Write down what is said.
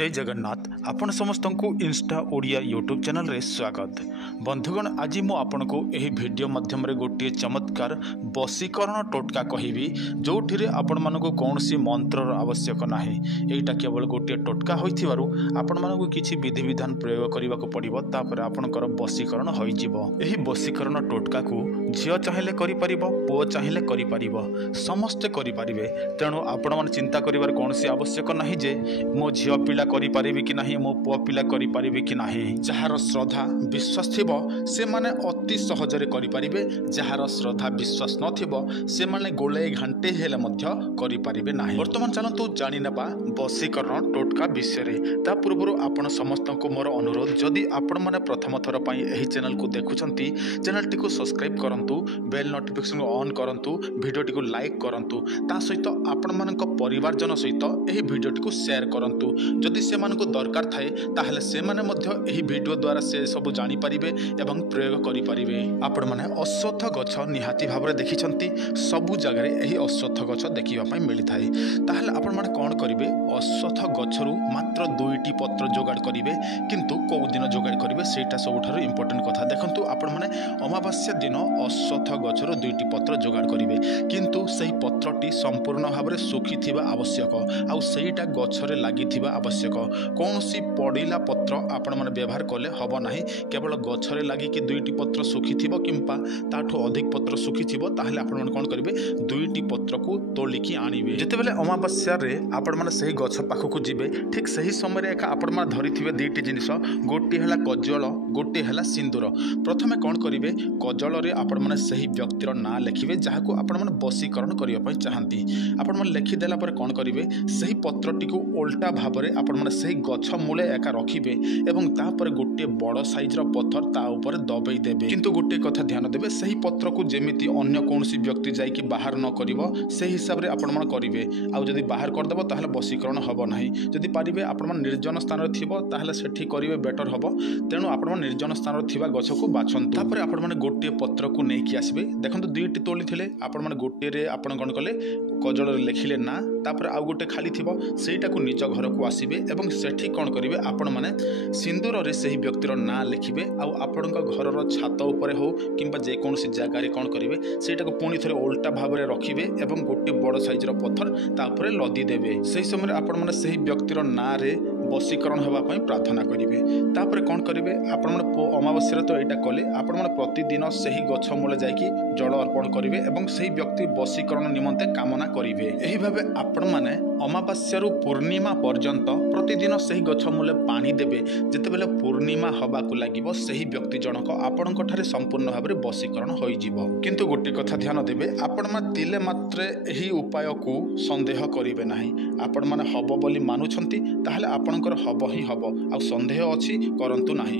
जय जगन्नाथ आपण समस्त को इंस्टा ओडिया यूट्यूब चैनल रे स्वागत। बंधुगण आज मु आपन को यही वीडियो माध्यम रे गोटे चमत्कार वशीकरण टोटका कहबी जोठिरे आपण मानको कौनसी मंत्र आवश्यक नाही। एटा केवल गोटे टोटका होइथिबारु आपण मानको किछि विधि विधान प्रयोग करबा को पड़िबो तापर आपनकर वशीकरण होई जिवो। एही वशीकरण टोटका को झियो चाहिले करि परिबो पुओ चाहिले करि परिबो समस्त करि परिबे। तेणु आपण मन चिंता करिवार कौनसी आवश्यक नाही जे मो झियो पिला करि परिबे कि नाही मो पुओ पिला करि परिबे कि नाही। जहार श्रद्धा विश्वास थिबो से माने अति सहजरे करि परिबे, जहार श्रद्धा विश्वास न थिबो से माने गोले घंटे हेले मध्य करि परिबे नाही। वर्तमान चलंतु जानि नबा वशीकरण टोटका विषय रे। ता पूर्वरु आपण समस्त को मोर अनुरोध जदि आपण माने प्रथम थर पई एही चैनल को देखुछंती चैनल टी को सब्सक्राइब करंतु, बेल नोटिफिकेशन को ऑन करंतु, वीडियो टी को लाइक करंतु, ता सहित आपण मानक परिवार जन सहित एही वीडियो टी को शेयर करंतु। जदि से मानको दरकार थाए ताहले से माने मध्य एही वीडियो द्वारा से सब जानि परिबे एवं प्रयोग करि परिबे। आपण माने अश्वत्थ गछ निहाती भाबरे देखिछंती सबु जगह रे एही अश्वत्थ गछ देखिबा पई मिलि थाए। ताहले आपण माने कोन करिवे अश्वत्थ गछरु मात्र 2टी पत्र जोगाड़ करिवे, किंतु को दिन जोगाड़ करिवे सेटा सबुठारु इंपोर्टेंट कथा। देखंतु आपण माने अमावास्या दिन अश्वत्थ गछरु 2टी पत्र जोगाड़ करिवे, किंतु सही पत्रटी संपूर्ण भाबरे सुखी थिबा आवश्यक आउ सेटा गछरे लागि थिबा आवश्यक। कौनसी पड़िला पत्र आपण माने व्यवहार कले हबो नाही। केवल गछरे लागि कि 2टी पत्र सुखी थिबो किंपा ताठो अधिक पत्र सुखी थिबो ताहले आपण माने कोन करिवे 2टी पत्र को तोलिकी आनिबे। जेतेबेले अमावास्या रे आपण माने सही गछ पाखकु जिबे ठीक सही समय रे एका आपण माने धरिथिबे 2टी जिनिस, गोटी हला कजल, गोटी हला सिंदूर। प्रथमे कोन करिवे कजल रे आपण माने सही व्यक्तिर ना लिखिबे जाहाको आपण माने वशीकरण करिया पई चाहंती। आपण माने लिखि देला पर कोन करिवे सही पत्रटी को उल्टा भाबरे आपण माने सही गछ मूले एका रखिबे एवं तापर गोटे बड़ साइज रो पत्थर ता ऊपर दबेई देबे। किंतु गोटे कथा ध्यान देबे सही पत्र को जेमिति अन्य कोनसी व्यक्ति जाई कि बाहर न करिवो सही हिसाब रे आपण माने करिवे। आ जदी बाहर कर देबो ताहले वशीकरण हबो नाही। जदी पारिबे आपण माने निर्जन स्थान रे थिबो ताहले सेठी करिवे बेटर हबो। तेनु आपण माने निर्जन स्थान रे थिबा गछ को बाछंतु। तापर आपण माने गोटे पत्र को नै कि आसीबे। देखंतु 2टी तोली थिले आपण माने गोटे रे आपण कोन कले कजल रे लिखिले ना, तापर आ गोटे खाली थिबो सेटा को निज घर को आसीबे एवं सेठी कोन करिवे आपण माने सिंदूर रे सही व्यक्तिर ना लिखिबे। आउ आपणक घर रो छात ऊपर हो किंबा जे कोनसी जगह रे कोन करिवे सेटा को पुनी थरे उल्टा भाव रे रखिबे एवं गोटे बड़ साइज रो पत्थर ता ऊपर लदी देबे। सही समय आपण माने सही व्यक्तिर ना रे वशीकरण हेबा पई प्रार्थना करिवे। तापर कोन करिवे आपण माने अमावास्या तो एटा कले आपण माने प्रतिदिन सही गछ मूले जाईकी जल अर्पण करिवे एवं सही व्यक्ति वशीकरण निमंते कामना करिवे। एही भाबे आपण माने अमावास्या पूर्णिमा पर्यंत प्रतिदिन सही गछ मूले पानी देबे। जेतेबेले पूर्णिमा हबा को लागिबो सही व्यक्ति जनक आपणक ठारे संपूर्ण भाबरे वशीकरण होई जिवो। किंतु गोटे कथा ध्यान देबे आपण माने तिले मात्रे एही उपाय को संदेह करिवे नाही। आपण माने हबो बोली मानुछंती ताहले आपणकर हबो ही हबो आ संदेह अछि करंतु नाही।